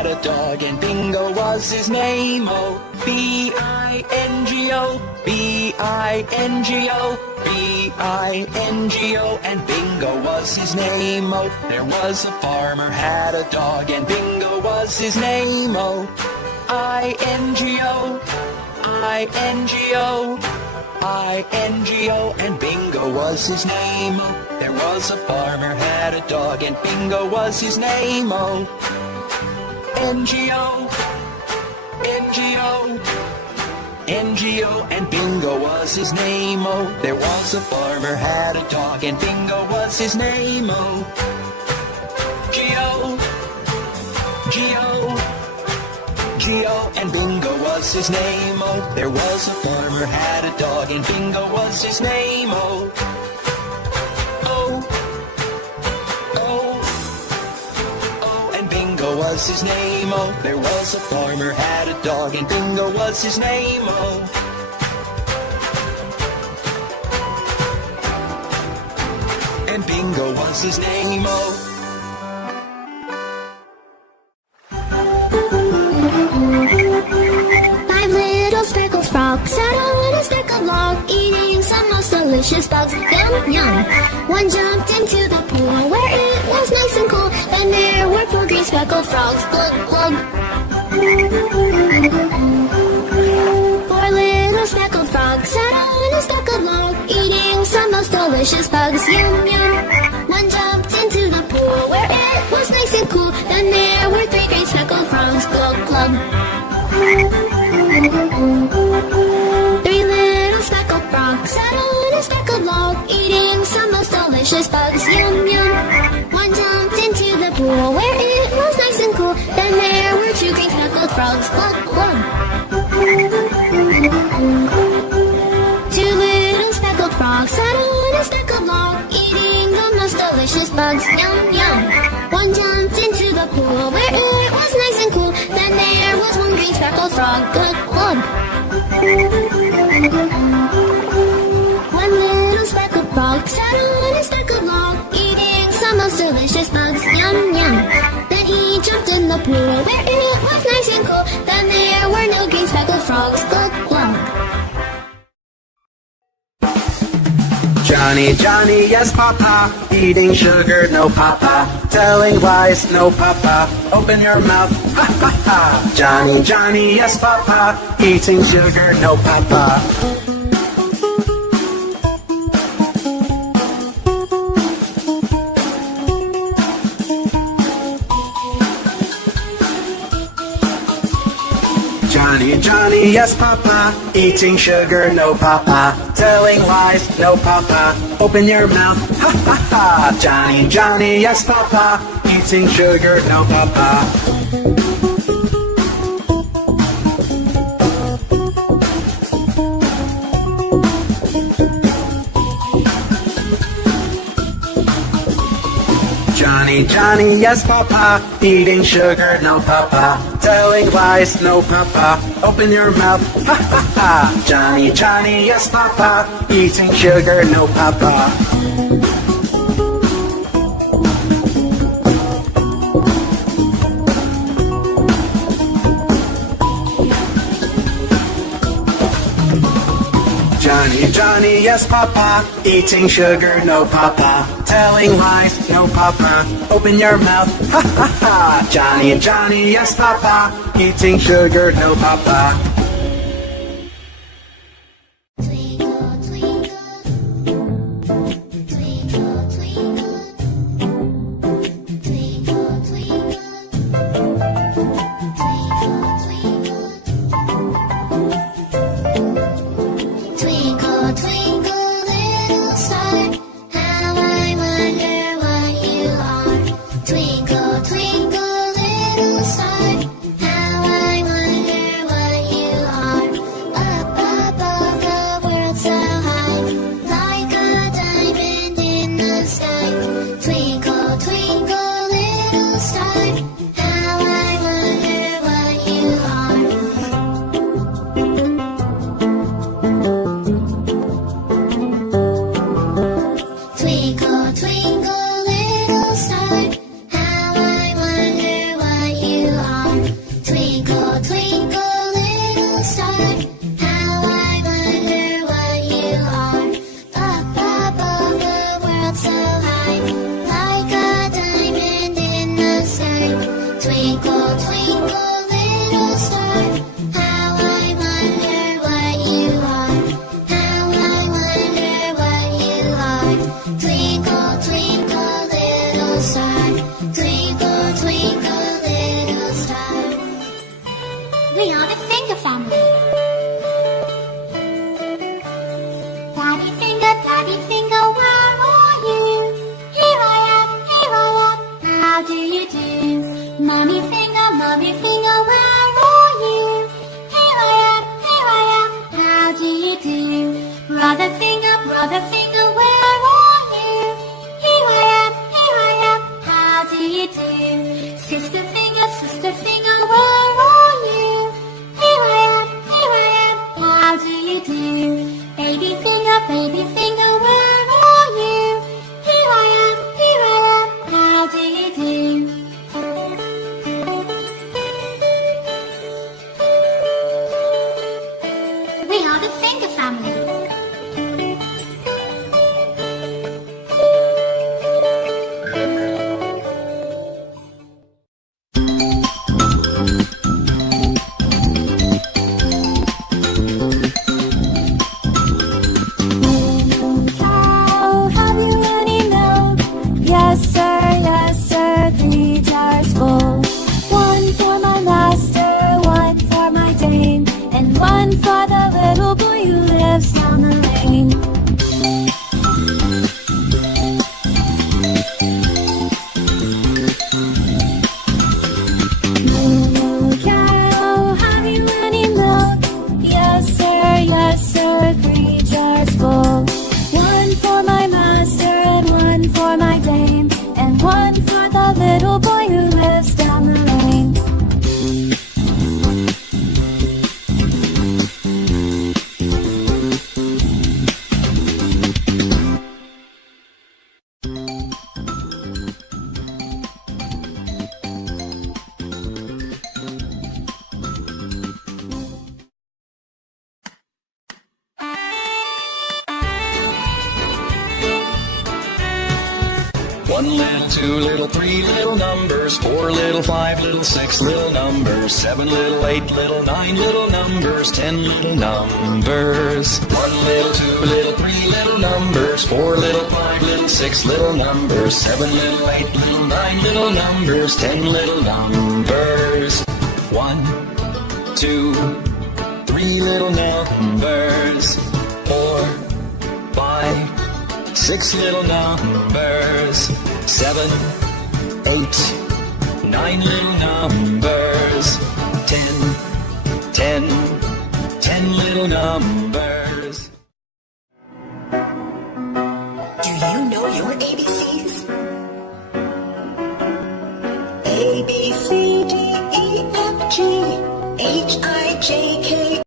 had a dog and Bingo was his name. Oh, B-I-N-G-O, B-I-N-G-O, B-I-N-G-O, and Bingo was his name. Oh, there was a farmer had a dog and Bingo was his name. Oh, I-N-G-O, I-N-G-O, I-N-G-O, and Bingo was his name. Oh, there was a farmer had a dog and Bingo was his name. Oh, N-G-O, N-G-O, N-G-O, and Bingo was his name. Oh, there was a farmer had a dog and Bingo was his name. Oh, G-O, G-O, G-O, and Bingo was his name. Oh, there was a farmer had a dog and Bingo was his name. Oh, oh, oh, oh, and Bingo was his name. Oh, there was a farmer had a dog and Bingo was his name. Oh, and Bingo was his name. Oh, frogs sat on a speckled log, eating some most delicious bugs. Yum, yum. One jumped into the pool where it was nice and cool. Then there were 4 green speckled frogs. Glug, glug. 4 little speckled frogs sat on a speckled log, eating some most delicious bugs. Yum, yum. One jumped into the pool where it was nice and cool. Then there were 3 green speckled frogs. Glug, glug. 3 little speckled frogs sat on a speckled log, eating some most delicious bugs. Yum, yum. One jumped into the pool where it was nice and cool. Then there were 2 green speckled frogs. Glug, glug. 2 little speckled frogs sat on a speckled log, eating the most delicious bugs. Yum, yum. One jumped into the pool where it was nice and cool. Then there was 1 green speckled frog. Glug, glug. 1 little speckled frog sat on a speckled log, eating some most delicious bugs. Yum, yum. Then he jumped in the pool where it was nice and cool. Then there were no green speckled frogs. Glug, glug. Johnny, Johnny, yes papa, eating sugar, no papa, telling lies, no papa, open your mouth, ha ha ha. Johnny, Johnny, yes papa, eating sugar, no papa. Johnny, Johnny, yes papa, eating sugar, no papa, telling lies, no papa, open your mouth, ha ha ha. Johnny, Johnny, yes papa, eating sugar, no papa. Johnny, Johnny, yes papa, eating sugar, no papa, telling lies, no papa, open your mouth, ha ha ha. Johnny, Johnny, yes papa, eating sugar, no papa. Johnny, Johnny, yes papa, eating sugar, no papa, telling lies, no papa, open your mouth, ha ha ha. Johnny, Johnny, yes papa, eating sugar, no papa. Twinkle, twinkle, little star, how I wonder what you Twinkle, twinkle, little star, how I wonder what you are. How I wonder what you are. Twinkle, twinkle, little star. Twinkle, twinkle, little star. We are the finger family. Daddy finger, where are you? Here I am, how do you do? Mommy finger, where are you? Here I am, how do you do? Brother finger, where are you? Here I am, how do you do? Sister finger, where are you? Here I am, how do you do? Baby finger, where are you? Here I am, how do you do? We are the finger family. Cow, have you any milk? Yes sir, 3 jars full. 1 for my master, 1 for my dame, and 1 for the little boy who lives down the lane. Moo cow, have you any milk? Yes sir, 3 jars full. 1 for my master and 1 for my dame, and 1 for the little boy who lives down the lane. One little, 2 little, 3 little numbers, 4 little, 5 little, 6 little numbers, 7 little, 8 little, 9 little numbers, 10 little numbers. 1 little, 2 little, 3 little numbers, 4 little, 5 little, 6 little numbers, 7 little, 8 little, 9 little numbers, 10 little numbers. 1, 2, 3 little numbers, 4, 5, 6 little numbers, 7, 8, 9 little numbers, 10, 10 little numbers. Do you know your ABCs? ABC